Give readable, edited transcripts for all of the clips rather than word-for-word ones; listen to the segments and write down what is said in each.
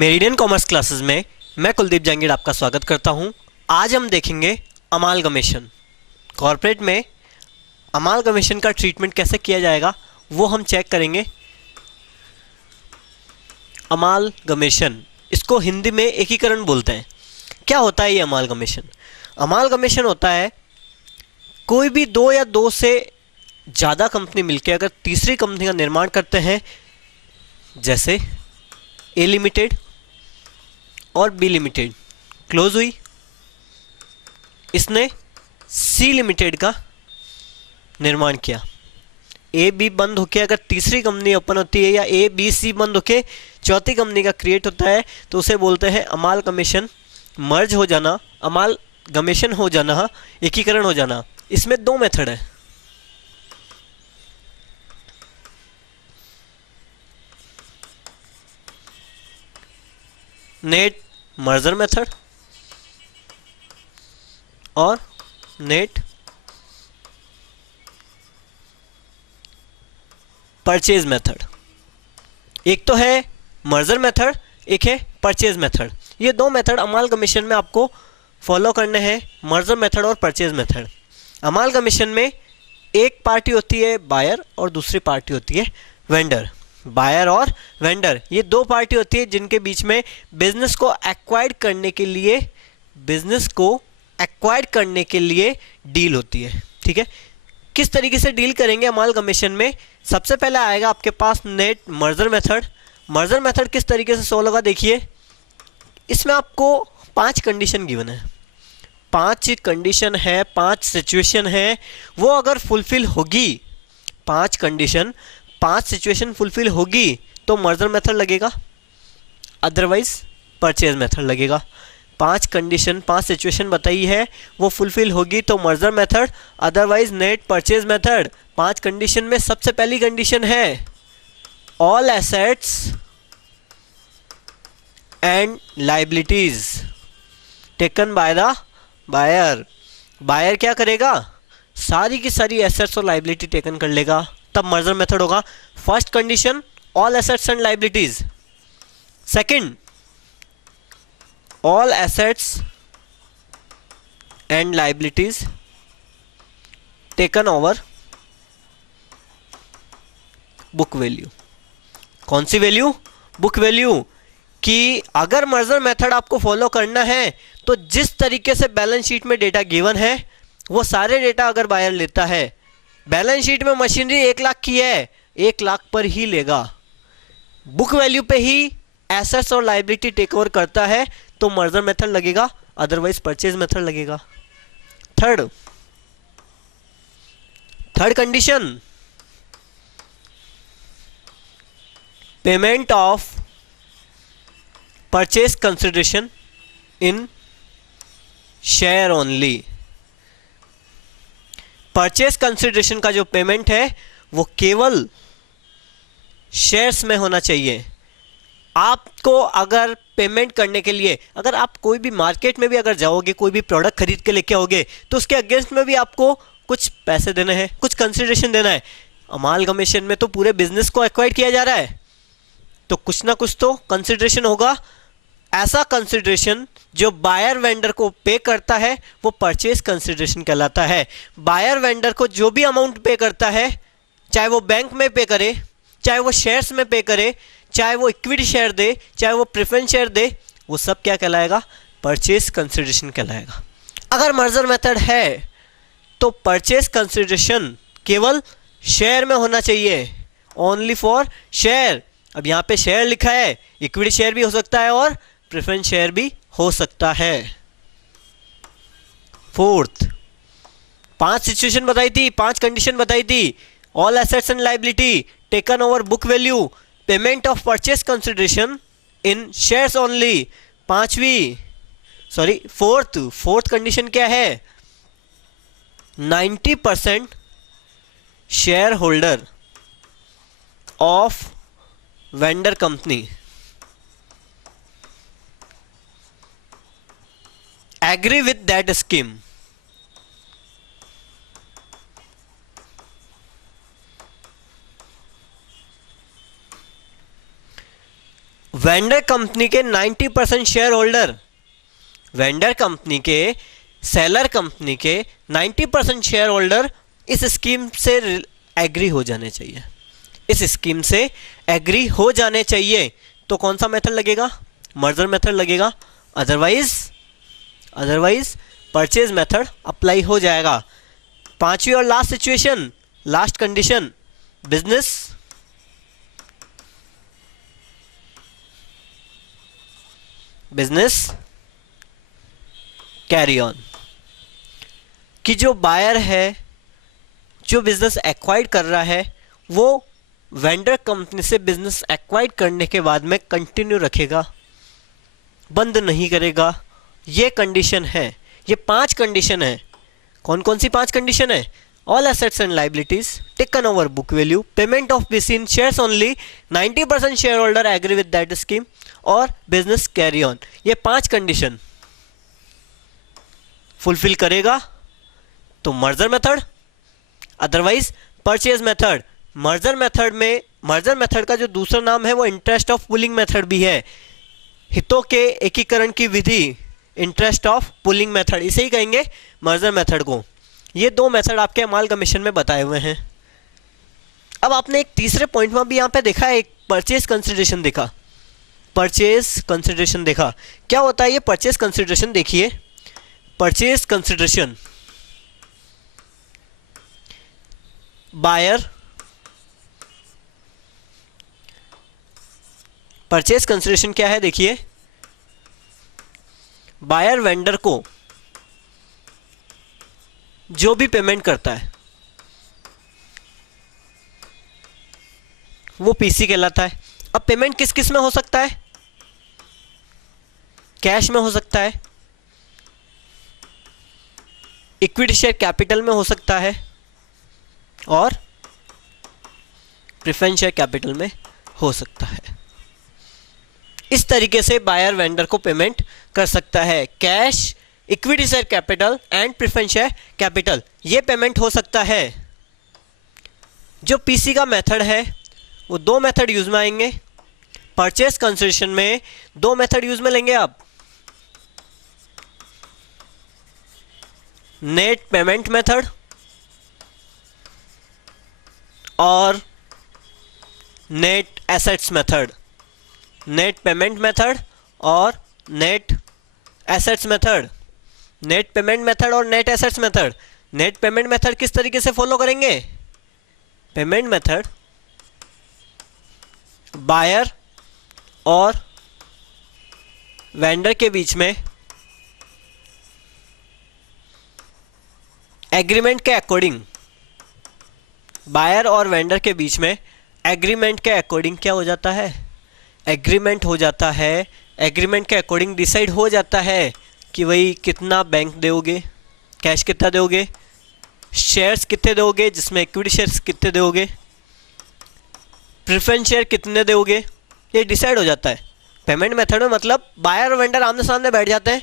Meridian commerce classes में मैं कुलदीप जंगीड़ आपका स्वागत करता हूं। आज हम देखेंगे अमालगमेशन। कॉर्पोरेट में अमालगमेशन का ट्रीटमेंट कैसे किया जाएगा वो हम चेक करेंगे। अमालगमेशन, इसको हिंदी में एकीकरण बोलते हैं। क्या होता है ये अमालगमेशन? अमालगमेशन होता है कोई भी दो या दो से ज़्यादा कंपनी मिलकर अगर तीसरी कंपनी का निर्माण करते हैं, जैसे ए लिमिटेड और बी लिमिटेड क्लोज हुई, इसने सी लिमिटेड का निर्माण किया। ए बी बंद होके अगर तीसरी कंपनी ओपन होती है या ए बी सी बंद होके चौथी कंपनी का क्रिएट होता है तो उसे बोलते हैं अमालगमेशन। मर्ज हो जाना, अमालगमेशन हो जाना, एकीकरण हो जाना। इसमें दो मेथड है। नेट मर्जर मेथड और नेट परचेज मेथड। एक तो है मर्जर मेथड, एक है परचेज मेथड। ये दो मेथड अमालगमेशन में आपको फॉलो करने हैं, मर्जर मेथड और परचेज मेथड। अमालगमेशन में एक पार्टी होती है बायर और दूसरी पार्टी होती है वेंडर। बायर और वेंडर ये दो पार्टी होती है जिनके बीच में बिजनेस को एक्वायर्ड करने के लिए डील होती है। ठीक है, किस तरीके से डील करेंगे अमालगमेशन में? सबसे पहले आएगा आपके पास net merger method. Merger method किस तरीके से सोल्व होगा देखिए। इसमें आपको 5 कंडीशन गिवन है, 5 कंडीशन है, 5 सिचुएशन है। वो अगर फुलफिल होगी, 5 कंडीशन 5 सिचुएशन फुलफिल होगी तो मर्जर मेथड लगेगा, अदरवाइज परचेज मेथड लगेगा। 5 कंडीशन 5 सिचुएशन बताई है, वो फुलफिल होगी तो merger method, otherwise net purchase method. 5 condition में सबसे पहली कंडीशन है all assets and liabilities taken by the buyer. Buyer क्या करेगा? सारी की सारी एसेट्स और लाइबिलिटी टेकन कर लेगा, तब मर्जर मेथड होगा। First condition all assets and liabilities. Second all assets and liabilities taken over book value. कौन सी वैल्यू? Book value. कि अगर मर्जर मेथड आपको फॉलो करना है तो जिस तरीके से बैलेंस शीट में डेटा गिवन है वो सारे डेटा अगर बायर लेता है, बैलेंस शीट में मशीनरी 1 लाख की है, 1 लाख पर ही लेगा। बुक वैल्यू पे ही एसेट्स और लाइबिलिटी टेक ओवर करता है तो मर्जर मेथड लगेगा, अदरवाइज परचेज मेथड लगेगा। Third condition payment of purchase consideration in share only. Purchase consideration का जो पेमेंट है वो केवल शेयर्स में होना चाहिए। आपको अगर पेमेंट करने के लिए, अगर आप कोई भी मार्केट में भी अगर जाओगे, कोई भी प्रोडक्ट खरीद के लेके आओगे तो उसके अगेंस्ट में भी आपको कुछ पैसे देने हैं, कुछ कंसिडरेशन देना है। अमालगमेशन में तो पूरे बिजनेस को एक्वायर किया जा रहा है तो कुछ ना कुछ तो कंसिडरेशन होगा। ऐसा कंसिडरेशन जो बायर वेंडर को पे करता है वो परचेज कंसिडरेशन कहलाता है। बायर वेंडर को जो भी अमाउंट पे करता है, चाहे वो बैंक में पे करे, चाहे वो शेयर्स में पे करे, चाहे वो इक्विटी शेयर दे, चाहे वो प्रेफरेंस शेयर दे, वो सब क्या कहलाएगा? परचेज कंसिडरेशन कहलाएगा। अगर मर्जर मेथड है तो परचेज कंसिडरेशन केवल शेयर में होना चाहिए, ओनली फॉर शेयर। अब यहाँ पे शेयर लिखा है, इक्विटी शेयर भी हो सकता है और प्रेफरेंस शेयर भी हो सकता है। फोर्थ, 5 सिचुएशन बताई थी, 5 कंडीशन बताई थी। All assets and liability taken over book value, payment of purchase consideration in shares only. Fourth condition क्या है? 90% share holder of vendor company agree with that scheme. Vendor company के 90% share holder, vendor company के, seller company के 90% share holder इस scheme से agree हो जाने चाहिए, इस स्कीम से एग्री हो जाने चाहिए। तो कौन सा मेथड लगेगा? मर्जर मेथड लगेगा, अदरवाइज परचेज मेथड अप्लाई हो जाएगा। पांचवी और last situation, last condition, business carry on, कि जो बायर है, जो बिजनेस एक्वायर्ड कर रहा है, वो वेंडर कंपनी से बिजनेस एक्वायर्ड करने के बाद में कंटिन्यू रखेगा, बंद नहीं करेगा। ये कंडीशन है, ये 5 कंडीशन है। कौन कौन सी 5 कंडीशन है? All assets and liabilities taken over book value, payment of BC in shares only, 90% share holder agree with that scheme, और बिजनेस कैरी ऑन। ये 5 कंडीशन फुलफिल करेगा तो merger method, otherwise purchase method. Merger method का जो दूसरा नाम है वो इंटरेस्ट ऑफ पुलिंग मेथड भी है, हितों के एकीकरण की विधि, इंटरेस्ट ऑफ पुलिंग मेथड, इसे ही कहेंगे मर्जर मेथड को। ये 2 मेथड आपके अमालगमेशन में बताए हुए हैं। अब आपने एक तीसरे पॉइंट में भी यहाँ पे देखा है, एक परचेज कंसिडरेशन देखा, परचेज कंसिडरेशन देखा। क्या होता है ये परचेज कंसिडरेशन? देखिए, purchase consideration, buyer, purchase consideration क्या है? देखिए, बायर वेंडर को जो भी पेमेंट करता है वो पीसी कहलाता है। अब पेमेंट किस किस में हो सकता है? कैश में हो सकता है, इक्विटी शेयर कैपिटल में हो सकता है, और प्रेफरेंस शेयर कैपिटल में हो सकता है। इस तरीके से बायर वेंडर को पेमेंट कर सकता है। Cash, equity share capital and preference share capital, ये पेमेंट हो सकता है। जो पीसी का मेथड है वो 2 मेथड यूज में आएंगे। परचेज कंसिडरेशन में 2 मेथड यूज में लेंगे आप, नेट पेमेंट मेथड और net assets method. Net payment method और net assets method, net payment method और net assets method. Net payment method किस तरीके से फॉलो करेंगे? पेमेंट मेथड बायर और वेंडर के बीच में एग्रीमेंट के अकॉर्डिंग, बायर और वेंडर के बीच में एग्रीमेंट के अकॉर्डिंग क्या हो जाता है? एग्रीमेंट हो जाता है। एग्रीमेंट के अकॉर्डिंग डिसाइड हो जाता है कि भाई कितना बैंक दोगे, कैश कितना दोगे, शेयर्स कितने दोगे, जिसमें इक्विटी शेयर्स कितने दोगे, प्रेफरेंस शेयर कितने दोगे, ये डिसाइड हो जाता है। पेमेंट मेथड में मतलब बायर और वेंडर आमने सामने बैठ जाते हैं,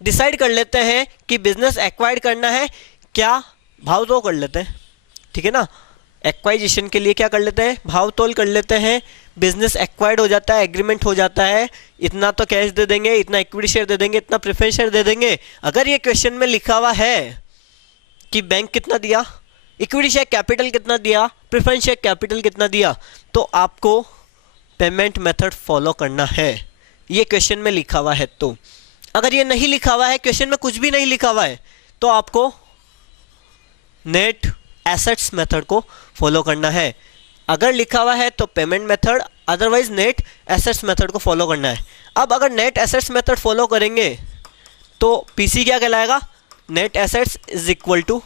डिसाइड कर लेते हैं कि बिजनेस एक्वायर्ड करना है, क्या भाव तोल कर लेते हैं, ठीक है ना। एक्वाइजेशन के लिए क्या कर लेते हैं? भाव तोल कर लेते हैं। बिजनेस एक्वायर्ड हो जाता है, एग्रीमेंट हो जाता है, इतना तो कैश दे देंगे, इतना इक्विटी शेयर दे देंगे, इतना प्रेफरेंस शेयर दे देंगे। अगर ये क्वेश्चन में लिखा हुआ है कि बैंक कितना दिया, इक्विटी शेयर कैपिटल कितना दिया, प्रेफरेंस शेयर कैपिटल कितना दिया, तो आपको पेमेंट मेथड फॉलो करना है। ये क्वेश्चन में लिखा हुआ है। तो अगर ये नहीं लिखा हुआ है, क्वेश्चन में कुछ भी नहीं लिखा हुआ है, तो आपको नेट एसेट्स मेथड को फॉलो करना है। अगर लिखा हुआ है तो payment method, otherwise net assets method को फॉलो करना है। अब अगर नेट एसेट्स मेथड फॉलो करेंगे तो पीसी क्या कहलाएगा? Net assets is equal to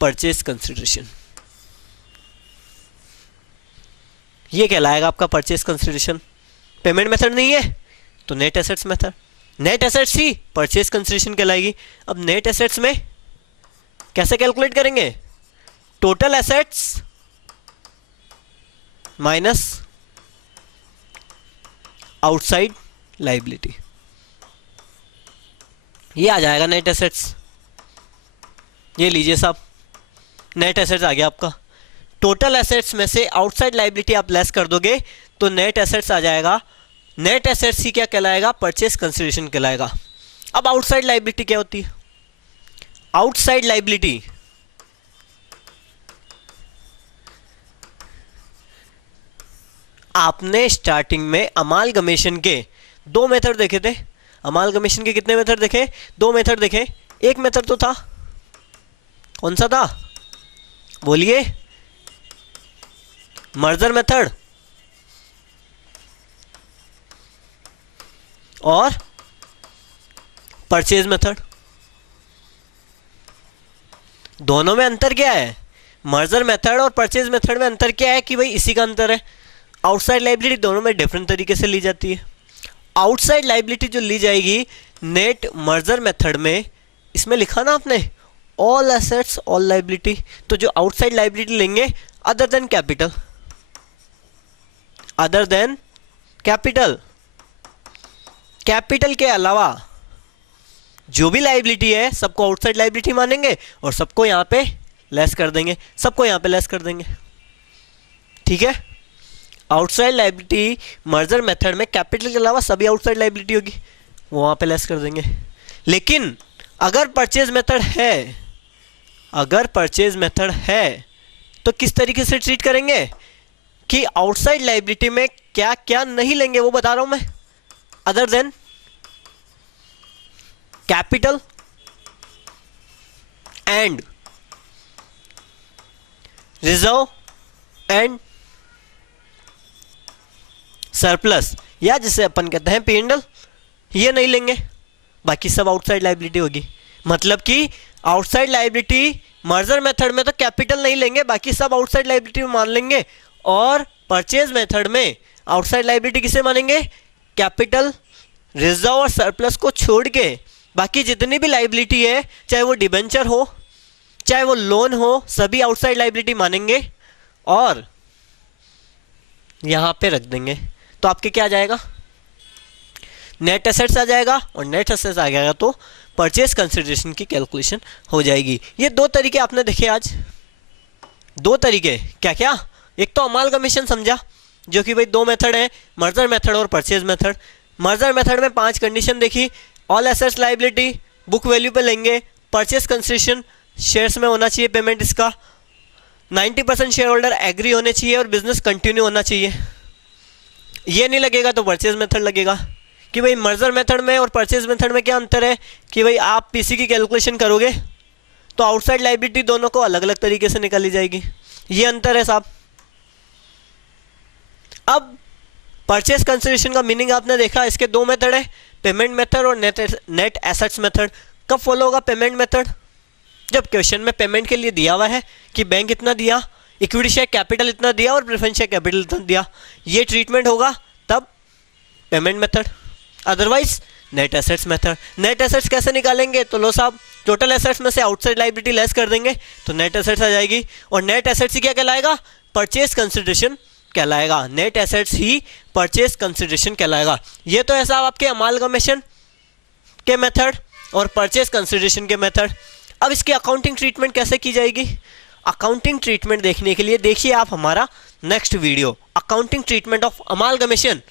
purchase consideration, ये कहलाएगा आपका परचेज कंसिडरेशन। पेमेंट मेथड नहीं है तो net assets method, net assets ही परचेज कंसिडरेशन कहलाएगी। अब नेट एसेट्स में कैसे कैलकुलेट करेंगे? Total assets minus outside liability, ये आ जाएगा नेट एसेट्स। ये लीजिए साहब, नेट एसेट्स आ गया आपका। टोटल एसेट्स में से आउटसाइड लाइबिलिटी आप लेस कर दोगे तो नेट एसेट्स आ जाएगा नेट एसेट्स ही क्या कहलाएगा, परचेज कंसिडरेशन कहलाएगा। अब आउटसाइड लायबिलिटी क्या होती है? आउटसाइड लायबिलिटी आपने स्टार्टिंग में अमालगमेशन के दो मेथड देखे थे। अमालगमेशन के कितने मेथड देखे? दो मेथड देखे। एक मेथड तो था, कौन सा था बोलिए? मर्जर मेथड और परचेज मेथड। दोनों में अंतर क्या है? मर्जर मेथड और परचेज मेथड में अंतर क्या है कि भाई इसी का अंतर है। आउटसाइड लायबिलिटी दोनों में डिफरेंट तरीके से ली जाती है। आउटसाइड लायबिलिटी जो ली जाएगी नेट मर्जर मेथड में, इसमें लिखा ना आपने ऑल एसेट्स ऑल लायबिलिटी, तो जो आउटसाइड लायबिलिटी लेंगे other than capital, other than capital, capital के अलावा जो भी लायबिलिटी है सबको आउटसाइड लायबिलिटी मानेंगे और सबको यहां पे लेस कर देंगे, सबको यहां पे लेस कर देंगे। ठीक है, आउटसाइड लायबिलिटी मर्जर मेथड में कैपिटल के अलावा सभी आउटसाइड लायबिलिटी होगी, वो वहां पे लेस कर देंगे। लेकिन अगर परचेज मेथड है, अगर परचेज मेथड है तो किस तरीके से ट्रीट करेंगे कि आउटसाइड लायबिलिटी में क्या क्या नहीं लेंगे वो बता रहा हूं मैं, other than capital and reserve and surplus, या जिसे अपन कहते हैं P&L, ये नहीं लेंगे, बाकी सब आउटसाइड लायबिलिटी होगी। मतलब कि आउटसाइड लायबिलिटी मर्जर मेथड में तो कैपिटल नहीं लेंगे, बाकी सब आउटसाइड लायबिलिटी मान लेंगे, और परचेज मेथड में आउटसाइड लायबिलिटी किसे मानेंगे? कैपिटल, रिजर्व और सरप्लस को छोड़ के बाकी जितनी भी लायबिलिटी है, चाहे वो डिबेंचर हो चाहे वो लोन हो, सभी आउटसाइड लायबिलिटी मानेंगे और यहां पे रख देंगे। तो आपके क्या आ जाएगा? नेट एसेट्स आ जाएगा, और नेट एसेट्स आ जाएगा तो परचेज कंसिडरेशन की कैलकुलेशन हो जाएगी। ये दो तरीके आपने देखे आज, दो तरीके क्या क्या? एक तो अमालगमेशन समझा, जो कि भाई दो मेथड है, मर्जर मेथड और परचेज मेथड। मर्जर मेथड में 5 कंडीशन देखी, all assets liability book value पे लेंगे, परचेज कंसिडरेशन शेयर्स में होना चाहिए पेमेंट इसका, 90% शेयर होल्डर एग्री होने चाहिए और बिजनेस कंटिन्यू होना चाहिए। ये नहीं लगेगा तो परचेज मेथड लगेगा। कि भाई मर्जर मेथड में और परचेज मेथड में क्या अंतर है कि भाई आप पीसी की कैलकुलेशन करोगे तो आउटसाइड लायबिलिटी दोनों को अलग अलग तरीके से निकाली जाएगी, ये अंतर है साहब। अब परचेज कंसिडरेशन का मीनिंग आपने देखा, इसके दो मेथड है, पेमेंट मेथड और नेट एसेट्स मेथड। कब फॉलो होगा पेमेंट मेथड? जब क्वेश्चन में पेमेंट के लिए दिया हुआ है कि बैंक इतना दिया, इक्विटी शेयर कैपिटल इतना दिया और प्रेफरेंस शेयर कैपिटल इतना दिया, ये ट्रीटमेंट होगा तब payment method. Otherwise net assets method. Net assets कैसे निकालेंगे? तो लो साहब, टोटल एसेट्स में से आउटसाइड लायबिलिटी लेस कर देंगे तो नेट एसेट्स आ जाएगी, और नेट एसेट्स ही क्या कहलाएगा? परचेज कंसिडरेशन कहलाएगा। नेट एसेट्स ही परचेज कंसिडरेशन कहलाएगा। ये तो है साहब आपके अमालगमेशन के मेथड और परचेज कंसिडरेशन के मेथड। अब इसकी अकाउंटिंग ट्रीटमेंट कैसे की जाएगी? अकाउंटिंग ट्रीटमेंट देखने के लिए देखिए आप हमारा next video, accounting treatment of amalgamation.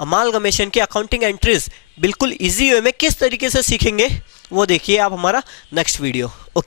Amalgamation की अकाउंटिंग एंट्रीज बिल्कुल इजी वे में किस तरीके से सीखेंगे वो देखिए आप हमारा नेक्स्ट वीडियो। ओके।